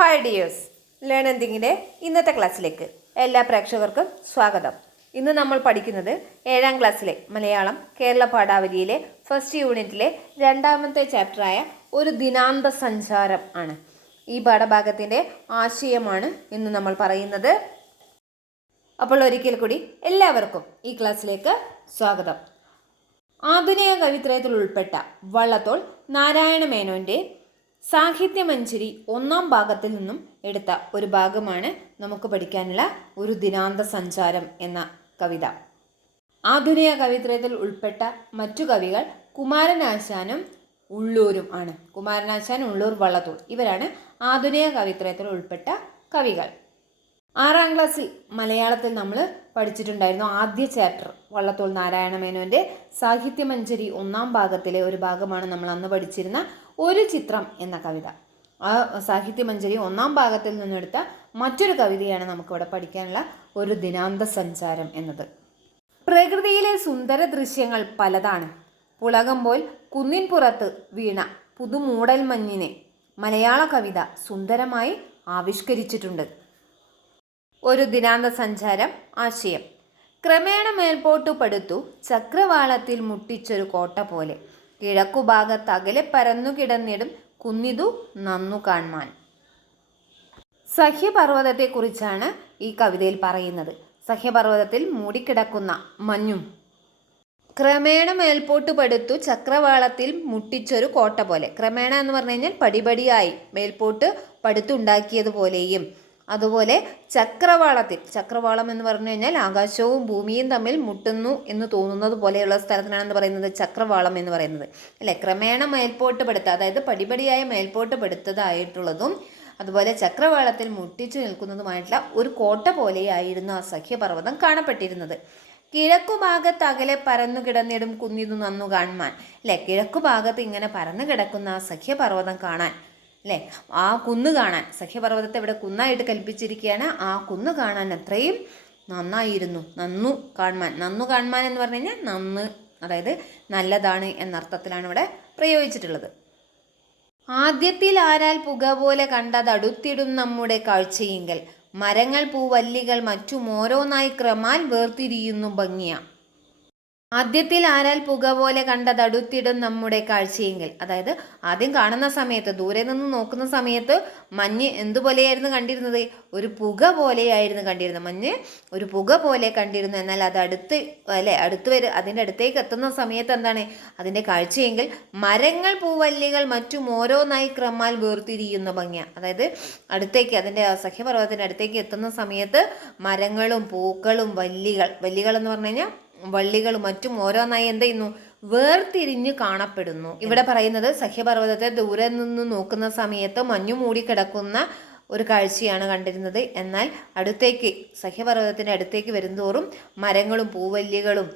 Hi dears learn എന്തിങ്ങിന്റെ ഇന്നത്തെ ക്ലാസ്സിലേക്ക് എല്ലാ പ്രേക്ഷകർക്കും സ്വാഗതം. ഇന്ന് നമ്മൾ പഠിക്കുന്നത് ഏഴാം ക്ലാസ്സിലെ മലയാളം കേരള പാഠാവലിയിലെ ഫസ്റ്റ് യൂണിറ്റിലെ രണ്ടാമത്തെ ചാപ്റ്ററായ ഒരു ദിനാന്ത സഞ്ചാരം ആണ്. ഈ പാഠഭാഗത്തിന്റെ ആശയമാണ് ഇന്ന് നമ്മൾ പറയുന്നത്. അപ്പോൾ ഒരിക്കൽ കൂടി എല്ലാവർക്കും ഈ ക്ലാസ്സിലേക്ക് സ്വാഗതം. ആധുനിക കവിത്രയത്തിൽ ഉൾപ്പെട്ട വള്ളത്തോൾ നാരായണ മേനോന്റെ സാഹിത്യമഞ്ജരി ഒന്നാം ഭാഗത്തിൽ നിന്നും എടുത്ത ഒരു ഭാഗമാണ് നമുക്ക് പഠിക്കാനുള്ള ഒരു ദിനാന്ത സഞ്ചാരം എന്ന കവിത. ആധുനിക കവിത്രയത്തിൽ ഉൾപ്പെട്ട മറ്റു കവികൾ കുമാരനാശാനും ഉള്ളൂരും ആണ്. കുമാരനാശാൻ ഉള്ളൂർ വള്ളത്തോൾ ഇവരാണ് ആധുനിക കവിത്രയത്തിൽ ഉൾപ്പെട്ട കവികൾ. ആറാം ക്ലാസ്സിൽ മലയാളത്തിൽ നമ്മൾ പഠിച്ചിട്ടുണ്ടായിരുന്നു ആദ്യ ചാപ്റ്റർ വള്ളത്തോൾ നാരായണ മേനോന്റെ സാഹിത്യമഞ്ജരി ഒന്നാം ഭാഗത്തിലെ ഒരു ഭാഗമാണ് നമ്മൾ അന്ന് പഠിച്ചിരുന്ന ഒരു ചിത്രം എന്ന കവിത. ആ സാഹിത്യമഞ്ജരി ഒന്നാം ഭാഗത്തിൽ നിന്നെടുത്ത മറ്റൊരു കവിതയാണ് നമുക്കിവിടെ പഠിക്കാനുള്ള ഒരു ദിനാന്ത സഞ്ചാരം എന്നത്. പ്രകൃതിയിലെ സുന്ദര ദൃശ്യങ്ങൾ പലതാണ്. പുളകുമ്പോൾ കുന്നിൻ പുറത്ത് വീണ പുതുമൂടൽ മഞ്ഞിനെ മലയാള കവിത സുന്ദരമായി ആവിഷ്കരിച്ചിട്ടുണ്ട്. ഒരു ദിനാന്ത സഞ്ചാരം ആശയം. ക്രമേണ മേൽപോട്ടു പടുത്തു ചക്രവാളത്തിൽ മുട്ടിച്ചൊരു കോട്ട പോലെ. കിഴക്കുഭാഗത്ത് അകലെ പരന്നു കിടന്നിടും കുന്നിതു നന്നു കാൺമാൻ സഹ്യപർവതത്തെക്കുറിച്ചാണ് ഈ കവിതയിൽ പറയുന്നത്. സഹ്യപർവതത്തിൽ മൂടിക്കിടക്കുന്ന മഞ്ഞും. ക്രമേണ മേൽപോട്ട് പടുത്തു ചക്രവാളത്തിൽ മുട്ടിച്ചൊരു കോട്ട പോലെ. ക്രമേണ എന്ന് പറഞ്ഞു കഴിഞ്ഞാൽ പടിപടിയായി മേൽപോട്ട് പടുത്തുണ്ടാക്കിയതുപോലെയും അതുപോലെ ചക്രവാളത്തിൽ ചക്രവാളം എന്ന് പറഞ്ഞു കഴിഞ്ഞാൽ ആകാശവും ഭൂമിയും തമ്മിൽ മുട്ടുന്നു എന്ന് തോന്നുന്നത് പോലെയുള്ള സ്ഥലത്തിനാണെന്ന് പറയുന്നത് ചക്രവാളം എന്ന് പറയുന്നത്. അല്ലെ? ക്രമേണ മേൽപോട്ട് പെടുത്ത അതായത് പടിപടിയായി മേൽപോട്ട് പെടുത്തതായിട്ടുള്ളതും അതുപോലെ ചക്രവാളത്തിൽ മുട്ടിച്ചു നിൽക്കുന്നതുമായിട്ടുള്ള ഒരു കോട്ട പോലെയായിരുന്നു ആ സഖ്യപർവതം കാണപ്പെട്ടിരുന്നത്. കിഴക്കുഭാഗത്ത് അകലെ പരന്നു കിടന്നിടും കുന്നിതു നന്നു കാണുവാൻ അല്ലെ? കിഴക്കുഭാഗത്ത് ഇങ്ങനെ പരന്നു കിടക്കുന്ന ആ സഖ്യപർവതം കാണാൻ അല്ലേ? ആ കുന്ന് കാണാൻ സഖ്യപർവതത്തെ ഇവിടെ കുന്നായിട്ട് കൽപ്പിച്ചിരിക്കുകയാണ് ആ കുന്ന് കാണാൻ അത്രയും നന്നായിരുന്നു. നന്നു കാൺമാൻ നന്നു കാൺമാൻ എന്ന് പറഞ്ഞു കഴിഞ്ഞാൽ നന്ന് അതായത് നല്ലതാണ് എന്നർത്ഥത്തിലാണ് ഇവിടെ പ്രയോഗിച്ചിട്ടുള്ളത്. ആദ്യത്തിൽ ആരാൽ പുക പോലെ കണ്ടതടുത്തിടും നമ്മുടെ കാഴ്ചയെങ്കിൽ. മരങ്ങൾ പൂവല്ലികൾ മറ്റും ഓരോന്നായി ക്രമാൽ വേർതിരിയുന്നു ഭംഗിയ. ആദ്യത്തിൽ ആരാൽ പുക പോലെ കണ്ടതടുത്തിടും നമ്മുടെ കാഴ്ചയെങ്കിൽ. അതായത് ആദ്യം കാണുന്ന സമയത്ത് ദൂരെ നിന്ന് നോക്കുന്ന സമയത്ത് മഞ്ഞ് എന്തുപോലെയായിരുന്നു കണ്ടിരുന്നത്? ഒരു പുക പോലെയായിരുന്നു കണ്ടിരുന്നത്. മഞ്ഞ് ഒരു പുക പോലെ കണ്ടിരുന്നു. എന്നാൽ അത് അടുത്ത് അല്ലെ അടുത്ത് വരെ അതിന്റെ അടുത്തേക്ക് എത്തുന്ന സമയത്ത് എന്താണ്? അതിന്റെ കാഴ്ചയെങ്കിൽ മരങ്ങൾ പൂവല്ലികൾ മറ്റും ഓരോന്നായി ക്രമാൽ വേർതിരിയുന്ന ഭംഗിയ. അതായത് അടുത്തേക്ക് അതിന്റെ സഖ്യപർവതത്തിന്റെ അടുത്തേക്ക് എത്തുന്ന സമയത്ത് മരങ്ങളും പൂക്കളും വല്ലികൾ വല്ലികൾ എന്ന് പറഞ്ഞു കഴിഞ്ഞാൽ വള്ളികളും മറ്റും ഓരോന്നായി എന്ത് ചെയ്യുന്നു? വേർതിരിഞ്ഞ് കാണപ്പെടുന്നു. ഇവിടെ പറയുന്നത് സഖ്യപർവതത്തെ ദൂരെ നിന്ന് നോക്കുന്ന സമയത്ത് മഞ്ഞു മൂടിക്കിടക്കുന്ന ഒരു കാഴ്ചയാണ് കണ്ടിരുന്നത്. എന്നാൽ അടുത്തേക്ക് സഖ്യപർവതത്തിന്റെ അടുത്തേക്ക് വരുന്തോറും മരങ്ങളും പൂവല്ലികളും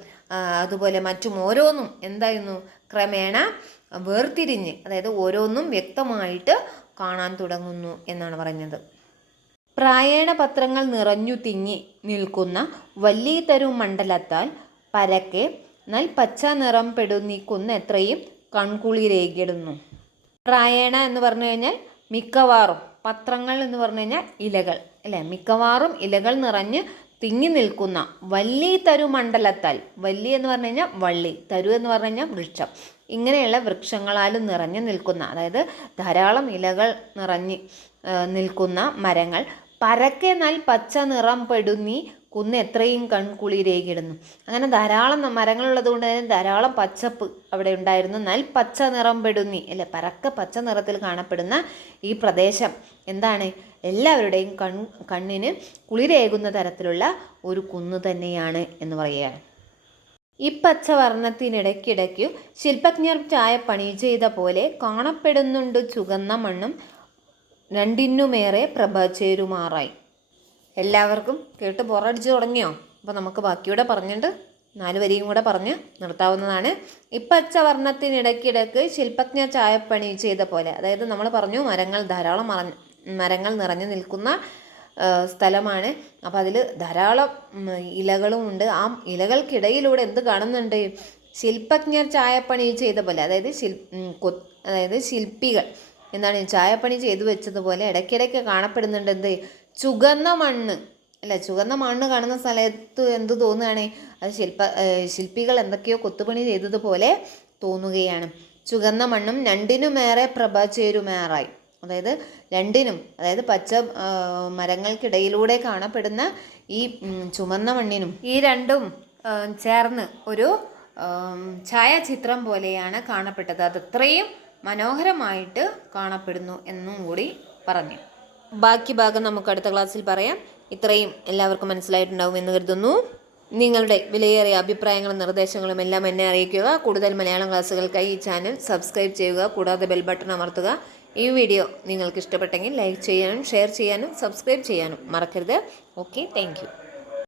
അതുപോലെ മറ്റും ഓരോന്നും എന്തായിരുന്നു ക്രമേണ വേർതിരിഞ്ഞ് അതായത് ഓരോന്നും വ്യക്തമായിട്ട് കാണാൻ തുടങ്ങുന്നു എന്നാണ് പറഞ്ഞത്. പ്രായണ പത്രങ്ങൾ നിറഞ്ഞു തിങ്ങി നിൽക്കുന്ന വല്ലീതരു മണ്ഡലത്താൽ പരക്കെ നൽ പച്ച നിറം കുന്ന് എത്രയും കൺകുളിരേകിടുന്നു പ്രായണ എന്ന് പറഞ്ഞു കഴിഞ്ഞാൽ മിക്കവാറും പത്രങ്ങൾ എന്ന് പറഞ്ഞു കഴിഞ്ഞാൽ ഇലകൾ അല്ലേ? മിക്കവാറും ഇലകൾ നിറഞ്ഞ് തിങ്ങി നിൽക്കുന്ന വല്ലി തരു മണ്ഡലത്താൽ വല്ലി എന്ന് പറഞ്ഞു കഴിഞ്ഞാൽ വള്ളി തരു എന്ന് പറഞ്ഞു കഴിഞ്ഞാൽ വൃക്ഷം ഇങ്ങനെയുള്ള വൃക്ഷങ്ങളാലും നിറഞ്ഞു നിൽക്കുന്ന അതായത് ധാരാളം ഇലകൾ നിറഞ്ഞ് നിൽക്കുന്ന മരങ്ങൾ പരക്കെ നൽ പച്ച നിറം പെടുന്നി കുന്ന് എത്രയും കൺകുളിരേകിടുന്നു അങ്ങനെ ധാരാളം മരങ്ങളുള്ളത് കൊണ്ട് തന്നെ ധാരാളം പച്ചപ്പ് അവിടെ ഉണ്ടായിരുന്നു. നൽ പച്ച നിറം പെടുന്നി. അല്ലെ പരക്ക പച്ച നിറത്തിൽ കാണപ്പെടുന്ന ഈ പ്രദേശം എന്താണ്? എല്ലാവരുടെയും കൺ കണ്ണിന് കുളിരേകുന്ന തരത്തിലുള്ള ഒരു കുന്ന് തന്നെയാണ് എന്ന് പറയുകയാണ്. ഈ പച്ച വർണത്തിനിടയ്ക്കിടയ്ക്ക് ശില്പജ്ഞർ ചായ പണി ചെയ്ത പോലെ കാണപ്പെടുന്നുണ്ട്. ചുവന്ന മണ്ണും രണ്ടിനുമേറെ പ്രഭ ചേരുമാറായി എല്ലാവർക്കും കേട്ട് ബോറടിച്ച് തുടങ്ങിയോ? അപ്പോൾ നമുക്ക് ബാക്കിയൂടെ പറഞ്ഞിട്ട് നാല് വരിയും കൂടെ പറഞ്ഞ് നിർത്താവുന്നതാണ്. ഇപ്പച്ച വർണത്തിനിടയ്ക്കിടയ്ക്ക് ശില്പജ്ഞ ചായപ്പണി ചെയ്ത പോലെ അതായത് നമ്മൾ പറഞ്ഞു മരങ്ങൾ ധാരാളം മരങ്ങൾ നിറഞ്ഞു നിൽക്കുന്ന സ്ഥലമാണ്. അപ്പോൾ അതിൽ ധാരാളം ഇലകളും ഉണ്ട്. ആ ഇലകൾക്കിടയിലൂടെ എന്ത് കാണുന്നുണ്ട്? ശില്പജ്ഞർ ചായപ്പണി ചെയ്ത പോലെ അതായത് ശിൽ അതായത് ശില്പികൾ എന്താണ് ചായപ്പണി ചെയ്തു വെച്ചതുപോലെ ഇടയ്ക്കിടയ്ക്ക് കാണപ്പെടുന്നുണ്ട് എന്ത്? ചുവന്ന മണ്ണ്. അല്ല ചുവന്ന മണ്ണ് കാണുന്ന സ്ഥലത്ത് എന്ത് തോന്നുകയാണ് അത് ശില്പ ശില്പികൾ എന്തൊക്കെയോ കൊത്തുപണി ചെയ്തതുപോലെ തോന്നുകയാണ്. ചുവന്ന മണ്ണും രണ്ടിനുമേറെ പ്രഭ ചേരുമേറായി. അതായത് രണ്ടിനും അതായത് പച്ച മരങ്ങൾക്കിടയിലൂടെ കാണപ്പെടുന്ന ഈ ചുമന്ന മണ്ണിനും ഈ രണ്ടും ചേർന്ന് ഒരു ഛായാചിത്രം പോലെയാണ് കാണപ്പെട്ടത്. അത് അത്രയും മനോഹരമായിട്ട് കാണപ്പെടുന്നു എന്നും കൂടി പറഞ്ഞു. ബാക്കി ഭാഗം നമുക്ക് അടുത്ത ക്ലാസ്സിൽ പറയാം. ഇത്രയും എല്ലാവർക്കും മനസ്സിലായിട്ടുണ്ടാവും എന്ന് കരുതുന്നു. നിങ്ങളുടെ വിലയേറിയ അഭിപ്രായങ്ങളും നിർദ്ദേശങ്ങളും എല്ലാം എന്നെ അറിയിക്കുക. കൂടുതൽ മലയാളം ക്ലാസ്സുകൾക്കായി ഈ ചാനൽ സബ്സ്ക്രൈബ് ചെയ്യുക. കൂടാതെ ബെൽ ബട്ടൺ അമർത്തുക. ഈ വീഡിയോ നിങ്ങൾക്ക് ഇഷ്ടപ്പെട്ടെങ്കിൽ ലൈക്ക് ചെയ്യാനും ഷെയർ ചെയ്യാനും സബ്സ്ക്രൈബ് ചെയ്യാനും മറക്കരുത്. Okay thank